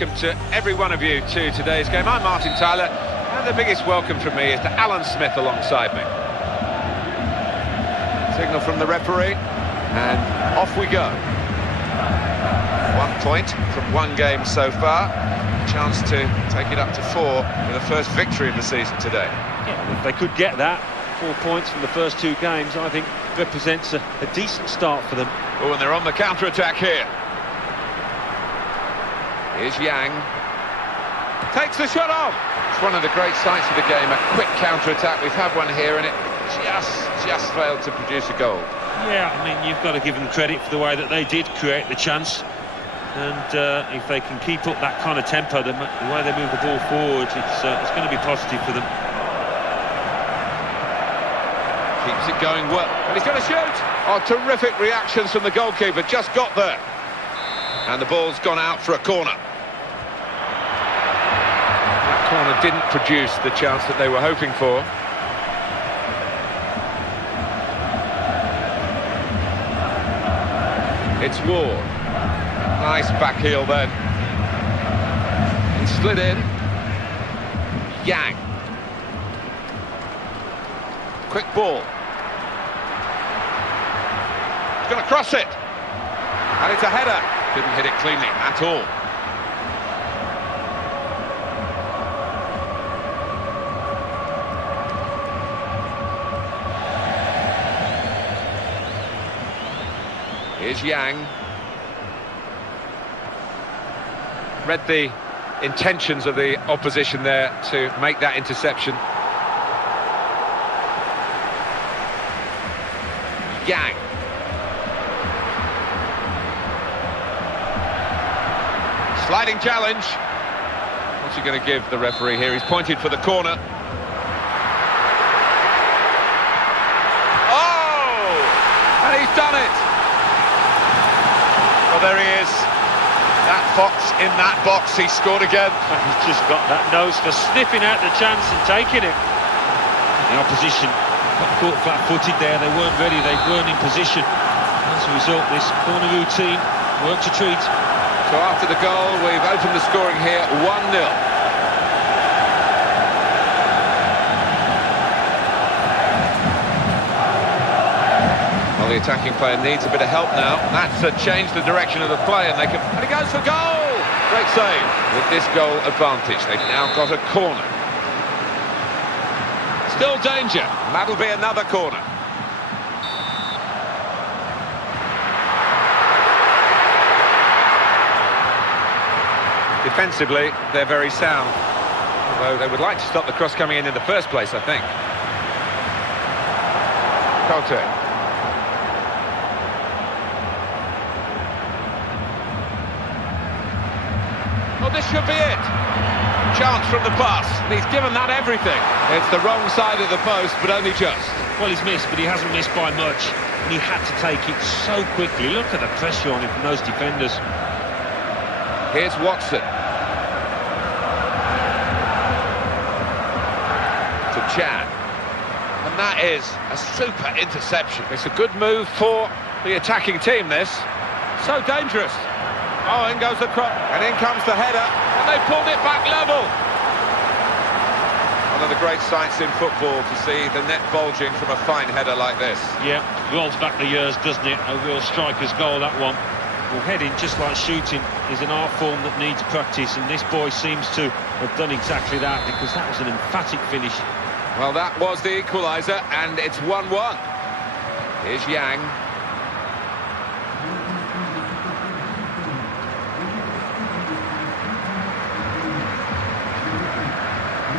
welcome to every one of you to today's game. I'm Martin Tyler, and the biggest welcome from me is to Alan Smith alongside me. Signal from the referee, and off we go. 1 point from one game so far. Chance to take it up to 4 with the first victory of the season today. Yeah, if they could get that, 4 points from the first 2 games, I think represents a decent start for them. Oh, and they're on the counter-attack here. Here's Yang. Takes the shot off. It's one of the great sights of the game, a quick counter-attack. We've had one here, and it just failed to produce a goal. Yeah, I mean, you've got to give them credit for the way that they did create the chance. And if they can keep up that kind of tempo, the way they move the ball forward, it's going to be positive for them. Keeps it going well, and he's going to shoot. Oh, terrific reactions from the goalkeeper, just got there. And the ball's gone out for a corner. That corner didn't produce the chance that they were hoping for. It's Ward. Nice back heel then. He slid in. Yang. Quick ball. He's going to cross it. And it's a header. Didn't hit it cleanly at all. Here's Yang. Read the intentions of the opposition there to make that interception. Yang. Sliding challenge. What's he going to give the referee here? He's pointed for the corner. Oh! And he's done it! Well, there he is. That fox in that box, he scored again. He's just got that nose for sniffing out the chance and taking it. The opposition got caught flat-footed there. They weren't ready, they weren't in position. As a result, this corner routine worked a treat. So after the goal, we've opened the scoring here 1-0. The attacking player needs a bit of help now. That's changed the direction of the play, and they can. And he goes for goal! Great save. With this goal advantage, they've now got a corner. Still danger. That'll be another corner. Defensively, they're very sound. Although they would like to stop the cross coming in the first place, I think. Cote. Well, this should be it. Chance from the pass. And he's given that everything. It's the wrong side of the post, but only just. Well, he's missed, but he hasn't missed by much. And he had to take it so quickly. Look at the pressure on him from those defenders. Here's Watson. To Chan. And that is a super interception. It's a good move for the attacking team, this. So dangerous. Oh, in goes the cross, and in comes the header, and they pulled it back level. One of the great sights in football to see the net bulging from a fine header like this. Yeah, rolls back the years, doesn't it? A real striker's goal, that one. Well, heading, just like shooting, is an art form that needs practice, and this boy seems to have done exactly that, because that was an emphatic finish. Well, that was the equaliser, and it's 1-1. Here's Yang.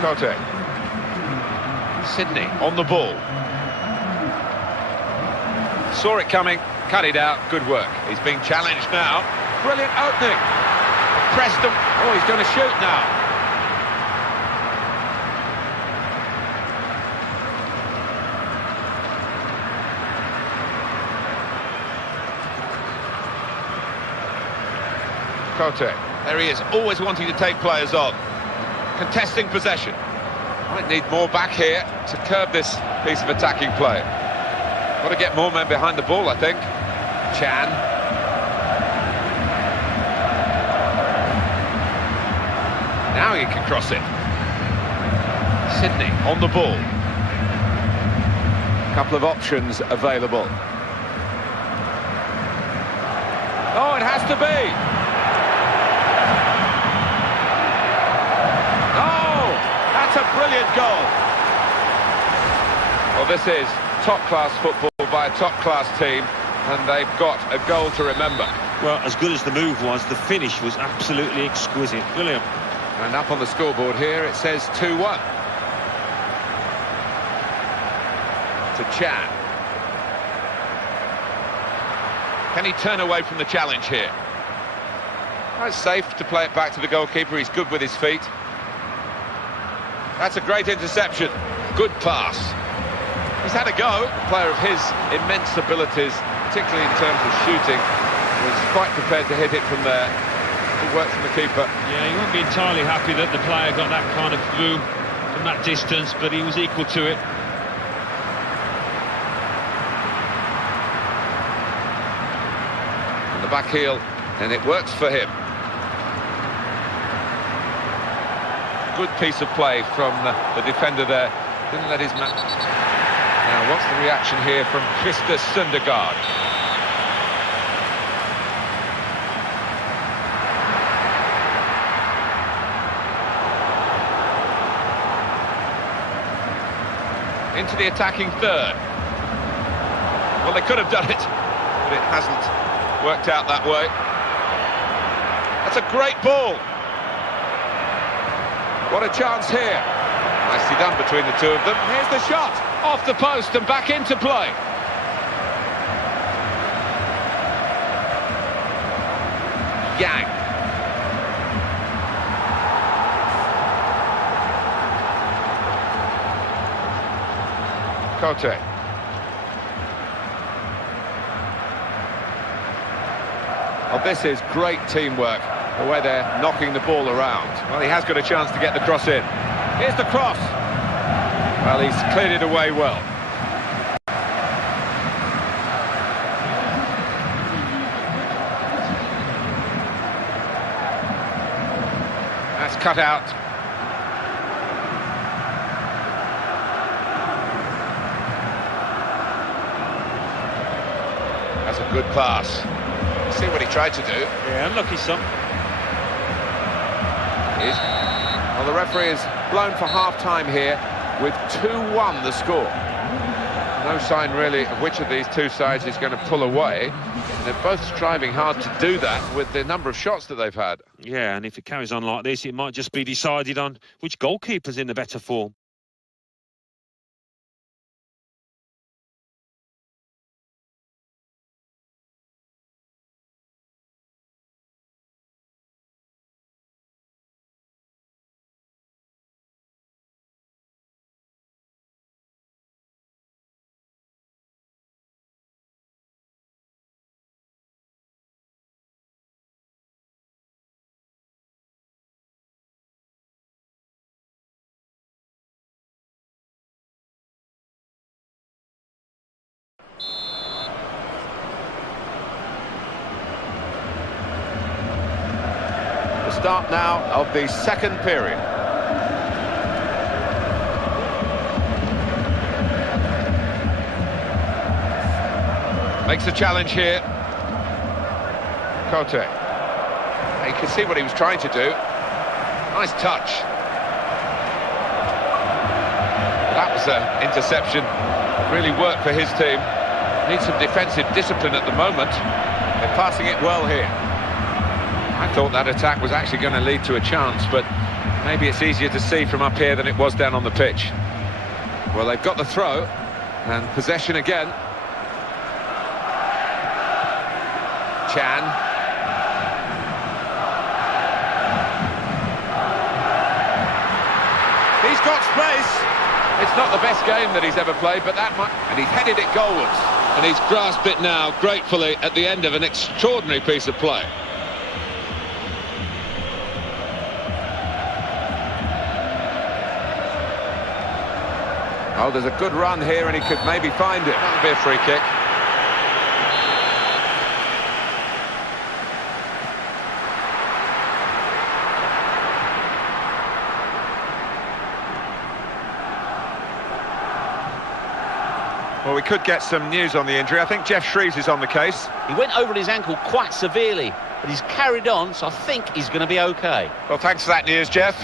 Cote. Sydney on the ball. Saw it coming, cut it out, good work. He's being challenged now. Brilliant opening. Pressed him. Oh, he's going to shoot now. Cote. There he is, always wanting to take players on. Contesting possession. Might need more back here to curb this piece of attacking play. Got to get more men behind the ball, I think. Chan. Now he can cross it. Sydney on the ball. Couple of options available. Oh, it has to be. Oh, that's a brilliant goal. Well, this is top-class football by a top-class team, and they've got a goal to remember. Well, as good as the move was, the finish was absolutely exquisite. Brilliant. And up on the scoreboard here, it says 2-1. To Chan. Can he turn away from the challenge here? Oh, it's safe to play it back to the goalkeeper. He's good with his feet. That's a great interception. Good pass. He's had a go. A player of his immense abilities, particularly in terms of shooting, was quite prepared to hit it from there. Good work from the keeper. Yeah, he won't be entirely happy that the player got that kind of room from that distance, but he was equal to it. On the back heel, and it works for him. Good piece of play from the defender there. Didn't let his man... Now, what's the reaction here from Christus Sundergaard? Into the attacking third. Well, they could have done it, but it hasn't worked out that way. That's a great ball. What a chance here. Nicely done between the two of them. Here's the shot. Off the post and back into play. Yang. Cote. Well, this is great teamwork, the way they're knocking the ball around. Well, he has got a chance to get the cross in. Here's the cross. Well, he's cleared it away well. That's cut out. That's a good pass. See what he tried to do. Yeah, unlucky son. Well, the referee is blown for half-time here with 2-1 the score. No sign really of which of these two sides is going to pull away. They're both striving hard to do that with the number of shots that they've had. Yeah, and if it carries on like this, it might just be decided on which goalkeeper's in the better form. Start now of the second period. Makes a challenge here. Cote. You can see what he was trying to do. Nice touch. That was an interception. Really worked for his team. Needs some defensive discipline at the moment. They're passing it well here. I thought that attack was actually going to lead to a chance, but maybe it's easier to see from up here than it was down on the pitch. Well, they've got the throw, and possession again. Chan. He's got space. It's not the best game that he's ever played, but that might... And he's headed it goalwards. And he's grasped it now, gratefully, at the end of an extraordinary piece of play. Oh, there's a good run here, and he could maybe find it. That would be a free kick. Well, we could get some news on the injury. I think Geoff Shreeves is on the case. He went over his ankle quite severely, but he's carried on, so I think he's going to be OK. Well, thanks for that news, Geoff.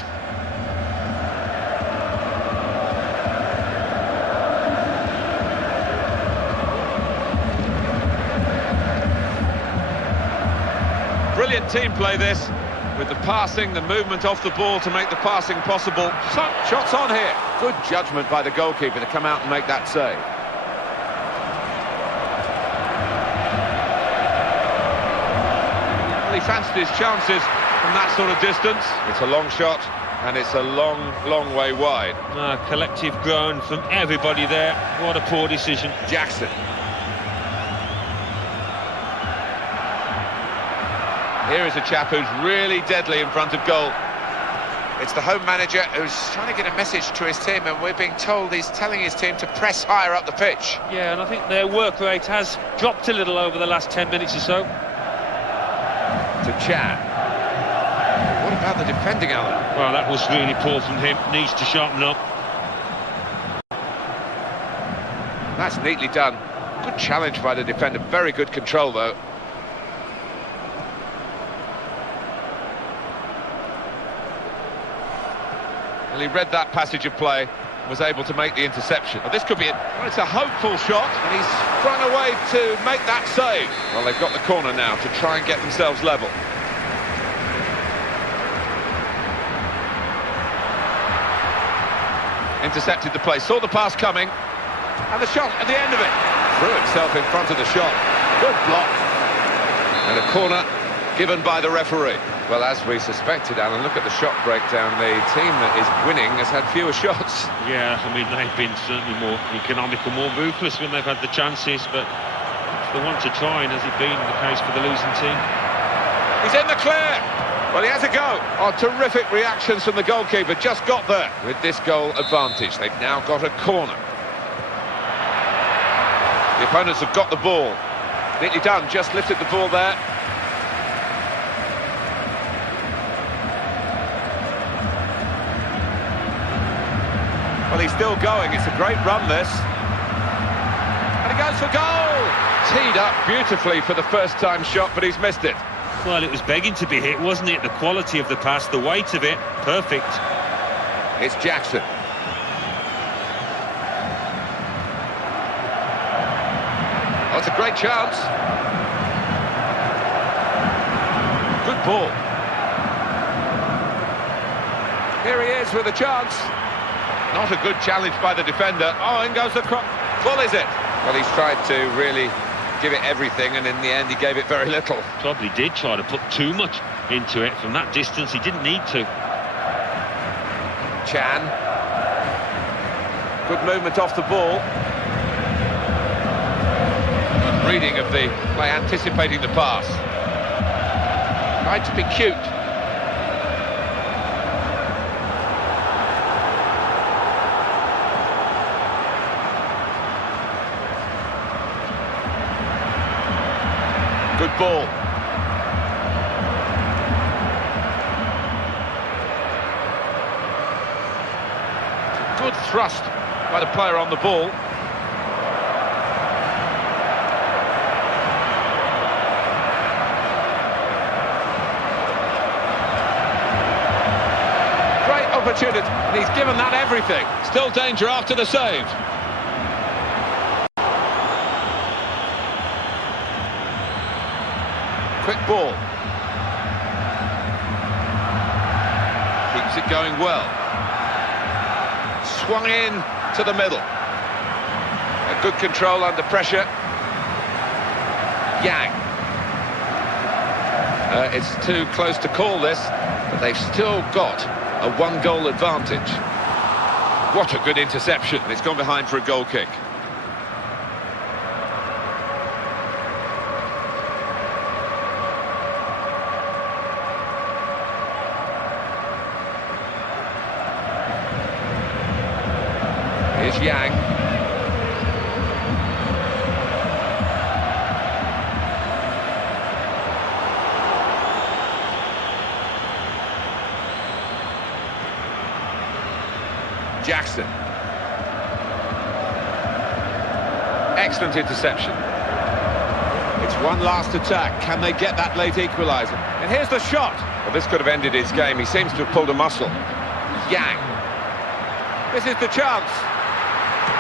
Brilliant team play this, with the passing, the movement off the ball to make the passing possible. Shots on here. Good judgment by the goalkeeper to come out and make that save. Well, he fancied his chances from that sort of distance. It's a long shot, and it's a long, long way wide. Collective groan from everybody there. What a poor decision. Jackson. Here is a chap who's really deadly in front of goal. It's the home manager who's trying to get a message to his team, and we're being told he's telling his team to press higher up the pitch. Yeah, and I think their work rate has dropped a little over the last 10 minutes or so. To Chan. What about the defending, Alan? Well, that was really poor from him. Needs to sharpen up. That's neatly done. Good challenge by the defender. Very good control, though. Well, he read that passage of play, was able to make the interception. Well, this could be it. Well, it's a hopeful shot, and he's sprung away to make that save. Well, they've got the corner now to try and get themselves level. Intercepted the play, saw the pass coming, and the shot at the end of it. Threw himself in front of the shot. Good block. And a corner given by the referee. Well, as we suspected, Alan, look at the shot breakdown. The team that is winning has had fewer shots. Yeah, I mean, they've been certainly more economical, more ruthless when they've had the chances, but it's the one to try, and has it been the case for the losing team? He's in the clear. Well, he has a go. Oh, terrific reactions from the goalkeeper. Just got there with this goal advantage. They've now got a corner. The opponents have got the ball. Neatly done, just lifted the ball there. Well, he's still going. It's a great run, this. And he goes for goal! Teed up beautifully for the first-time shot, but he's missed it. Well, it was begging to be hit, wasn't it? The quality of the pass, the weight of it, perfect. It's Jackson. Oh, it's a great chance. Good ball. Here he is with a chance. Not a good challenge by the defender. Oh, in goes the cross. Full, is it? Well, he's tried to really give it everything, and in the end he gave it very little. Probably did try to put too much into it from that distance. He didn't need to. Chan. Good movement off the ball. Good reading of the play, anticipating the pass. Tried to be cute. Good ball. Good thrust by the player on the ball. Great opportunity, and he's given that everything. Still danger after the save. Quick ball. Keeps it going well. Swung in to the middle. A good control under pressure. Yang. It's too close to call this, but they've still got a one-goal advantage. What a good interception. It's gone behind for a goal kick. Here's Yang. Jackson. Excellent interception. It's one last attack. Can they get that late equaliser? And here's the shot. Well, this could have ended his game. He seems to have pulled a muscle. Yang. This is the chance.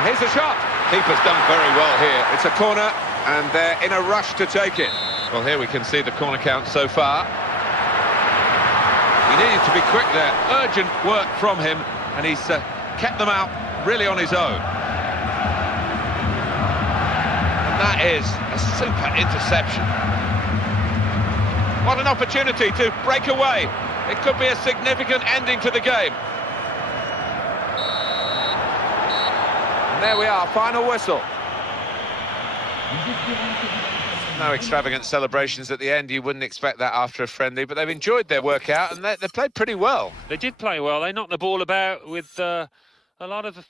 Here's the shot. Keeper's done very well here. It's a corner, and they're in a rush to take it. Well, here we can see the corner count so far. He needed to be quick there. Urgent work from him, and he's kept them out really on his own. And that is a super interception. What an opportunity to break away. It could be a significant ending to the game. And there we are, final whistle. No extravagant celebrations at the end. You wouldn't expect that after a friendly, but they've enjoyed their workout and they played pretty well. They did play well. They knocked the ball about with a lot of...